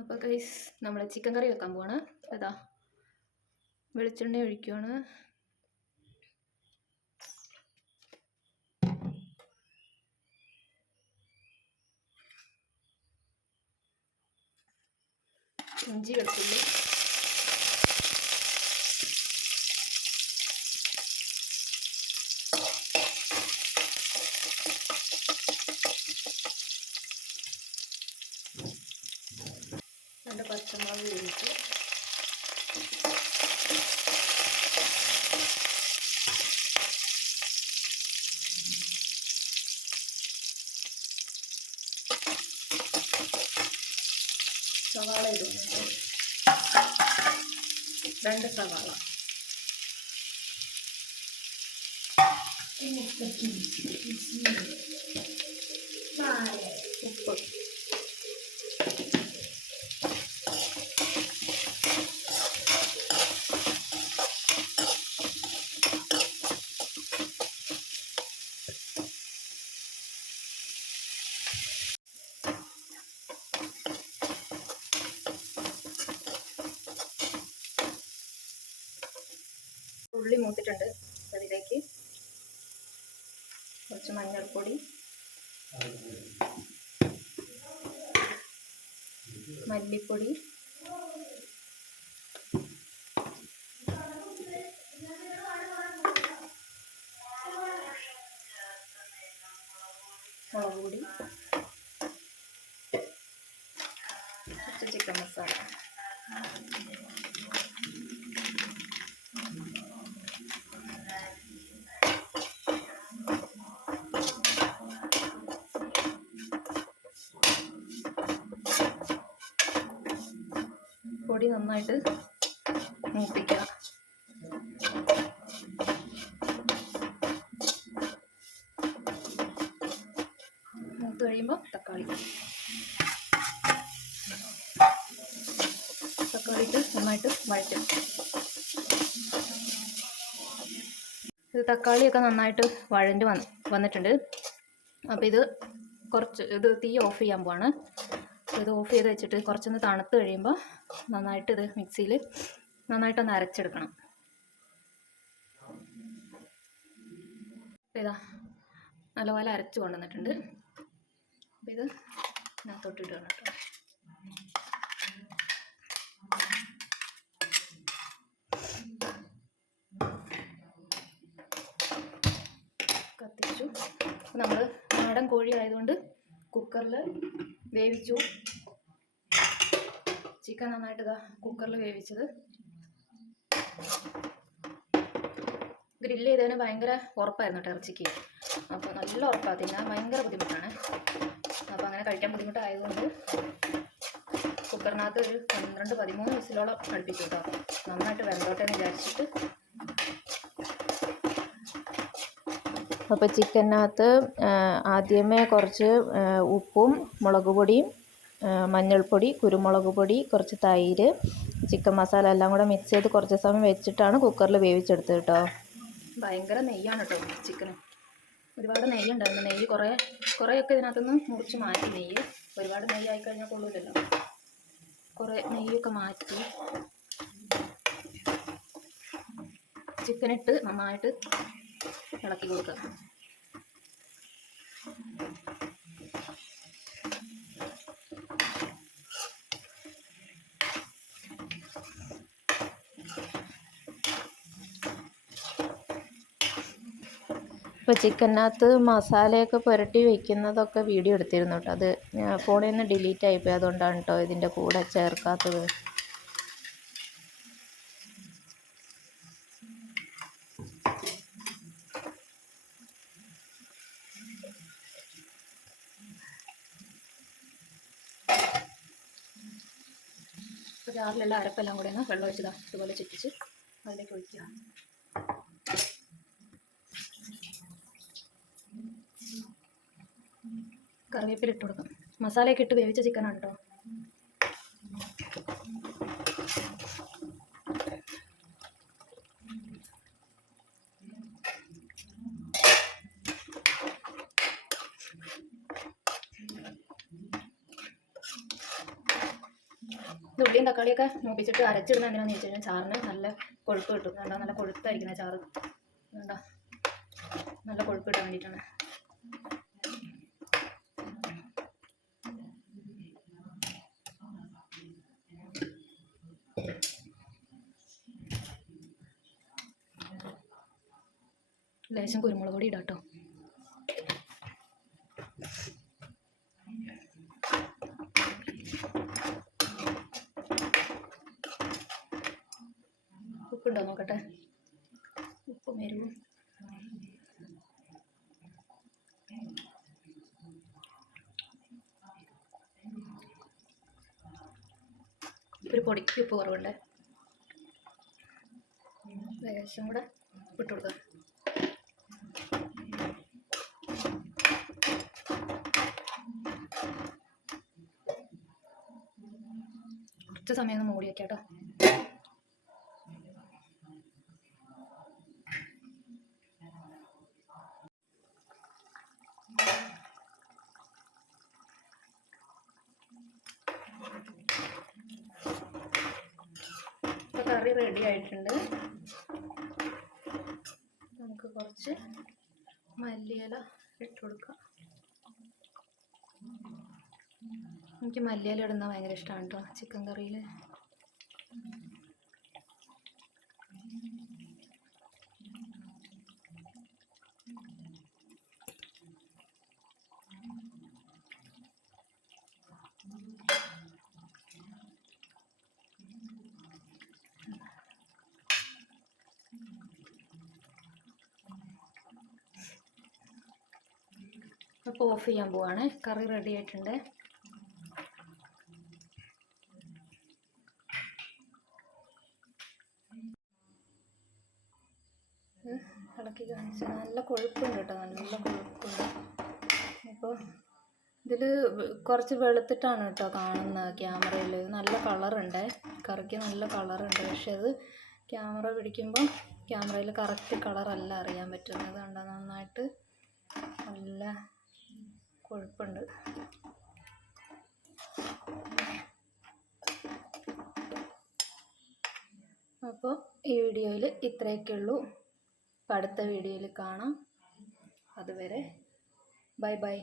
അപ്പോൾ കൈസ് നമ്മൾ ചിക്കൻ കറി വെക്കാൻ പോവാണ്. ഇതാ വെളിച്ചെണ്ണ ഒഴിക്കുവാണ്. ഇഞ്ചി വെളുത്തുള്ളി. രണ്ട് പച്ചമുളക് വേവിച്ചു സവാള ഇടുന്നുണ്ട് രണ്ട് സവാള ഉപ്പ് ഉള്ളി മൂത്തിട്ടുണ്ട്. അതിലേക്ക് കുറച്ച് മഞ്ഞൾപ്പൊടി മല്ലിപ്പൊടി മുളക് പൊടി കുറച്ച് ചിക്കൻ മസാല. പൊടി നന്നായിട്ട് മൂപ്പിക്കുക മൂത്ത് കഴിയുമ്പോൾ തക്കാളി. തക്കാളി ഇട്ട് നന്നായിട്ട് വഴറ്റും. ഇത് തക്കാളിയൊക്കെ നന്നായിട്ട് വഴഞ്ഞ് വന്ന് വന്നിട്ടുണ്ട്. അപ്പോൾ ഇത് കുറച്ച് ഇത് തീ ഓഫ് ചെയ്യാൻ പോവാണ്. ഇത് ഓഫ് ചെയ്ത് വെച്ചിട്ട് കുറച്ചൊന്ന് തണുത്ത് കഴിയുമ്പോൾ നന്നായിട്ട് ഇത് മിക്സിയിൽ നന്നായിട്ടൊന്ന് അരച്ചെടുക്കണം. ഇതാ നല്ലപോലെ അരച്ച് കൊണ്ടുവന്നിട്ടുണ്ട്. അപ്പോൾ ഇത് ഇതിനകത്തോട്ടിട്ട് കേട്ടോ. കത്തിച്ചു. നമ്മൾ നാടൻ കോഴി ആയതുകൊണ്ട് കുക്കറിൽ വേവിച്ചു. ചിക്കൻ നന്നായിട്ട് ഇതാ കുക്കറിൽ വേവിച്ചത്. ഗ്രില്ല് ചെയ്തതിന് ഭയങ്കര ഉറപ്പായിരുന്നു കേട്ടോ ഇറച്ചിക്ക്. അപ്പോൾ നല്ല ഉറപ്പാണ് തിന്നാൻ ഭയങ്കര ബുദ്ധിമുട്ടാണ്. അപ്പോൾ അങ്ങനെ കഴിക്കാൻ ബുദ്ധിമുട്ടായതുകൊണ്ട് കുക്കറിനകത്ത് ഒരു പന്ത്രണ്ട് പതിമൂന്ന് വിസിലോളം അടുപ്പിച്ചു കേട്ടോ നന്നായിട്ട് വെന്തോട്ടെ എന്ന് വിചാരിച്ചിട്ട് അപ്പോൾ ചിക്കനകത്ത് ആദ്യമേ കുറച്ച് ഉപ്പും മുളക് പൊടിയും മഞ്ഞൾപ്പൊടി കുരുമുളക് പൊടി കുറച്ച് തൈര് ചിക്കൻ മസാല എല്ലാം കൂടെ മിക്സ് ചെയ്ത് കുറച്ച് സമയം വെച്ചിട്ടാണ് കുക്കറിൽ വേവിച്ചെടുത്തത് കേട്ടോ. ഭയങ്കര നെയ്യാണ് കേട്ടോ ചിക്കന്. ഒരുപാട് നെയ്യുണ്ടായിരുന്നു. നെയ്യ് കുറേ കുറേയൊക്കെ ഇതിനകത്തുനിന്ന് മുറിച്ച് മാറ്റി നെയ്യ്. ഒരുപാട് നെയ്യ് ആയി കഴിഞ്ഞാൽ കുറേ നെയ്യൊക്കെ മാറ്റി. ചിക്കനിട്ട് നന്നായിട്ട് ഇളക്കി കൊടുക്കുക. ഇപ്പോൾ ചിക്കനകത്ത് മസാലയൊക്കെ പുരട്ടി വെക്കുന്നതൊക്കെ വീഡിയോ എടുത്തിരുന്നു കേട്ടോ. അത് ഫോണിൽ നിന്ന് ഡിലീറ്റ് ആയിപ്പോയി അതുകൊണ്ടാണ് കേട്ടോ ഇതിന്റെ കൂടെ ചേർക്കാത്തത്. ജാറിലുള്ള അരപ്പെല്ലാം കൂടെ ഒന്ന് വെള്ളം ഒഴിച്ചതാ ഇതുപോലെ ചുറ്റിച്ച് അതിലേക്ക് ഒഴിക്കുക. കറിവേപ്പില ഇട്ട് കൊടുക്കാം. മസാലയൊക്കെ ഇട്ട് വേവിച്ച ചിക്കനാണ് കേട്ടോ ഇത് ഉള്ളിയും തക്കാളിയൊക്കെ മൂപ്പിച്ചിട്ട് അരച്ചിടുന്ന എന്തിനാന്ന് വെച്ച് കഴിഞ്ഞാൽ ചാറിന് നല്ല കൊഴുപ്പ് കിട്ടും. കണ്ടോ? നല്ല കൊഴുത്തായിരിക്കുന്ന ചാറ്. കണ്ടോ? നല്ല കൊഴുപ്പ് കിട്ടാൻ വേണ്ടിയിട്ടാണ്. ലേശം കുരുമുളക് പൊടി ഇടാം കേട്ടോ ഉപ്പുണ്ടോ നോക്കട്ടെ? ഉപ്പ് വരുമോ ഒരു പൊടിക്ക് ഉപ്പ് കുറവുണ്ട്? ലേശം കൂടെ ഇട്ട് കൊടുക്കാം. കുറച്ച് സമയം ഒന്ന് മൂടി കേട്ടോ. കറി റെഡി ആയിട്ടുണ്ട്. നമുക്ക് കുറച്ച് മല്ലിയില ഇട്ട് കൊടുക്കാം. എനിക്ക് മല്ലിയില ഇടുന്നത് ഭയങ്കര ഇഷ്ടമാണ് കേട്ടോ ചിക്കൻ കറിയിൽ അപ്പോൾ ഓഫ് ചെയ്യാൻ പോവാണ്. കറി റെഡി ആയിട്ടുണ്ട്. ഇളക്കി കാണിച്ചു. നല്ല കൊഴുപ്പുണ്ട് കേട്ടോ നല്ല കൊഴുപ്പുണ്ട്. അപ്പോൾ ഇതിൽ കുറച്ച് വെളുത്തിട്ടാണ് കേട്ടോ കാണുന്നത് ക്യാമറയിൽ നല്ല കളറുണ്ട്. കറിക്ക് നല്ല കളറുണ്ട്. പക്ഷെ അത് ക്യാമറ പിടിക്കുമ്പോൾ ക്യാമറയിൽ കറക്റ്റ് കളറല്ല അറിയാൻ പറ്റുന്നത്. കണ്ടോ? നന്നായിട്ട് നല്ല കൊഴുപ്പുണ്ട്. അപ്പോൾ ഈ വീഡിയോയിൽ ഇത്രയൊക്കെ ഉള്ളൂ. അടുത്ത വീഡിയോയിൽ കാണാം. അതുവരെ ബൈ ബൈ.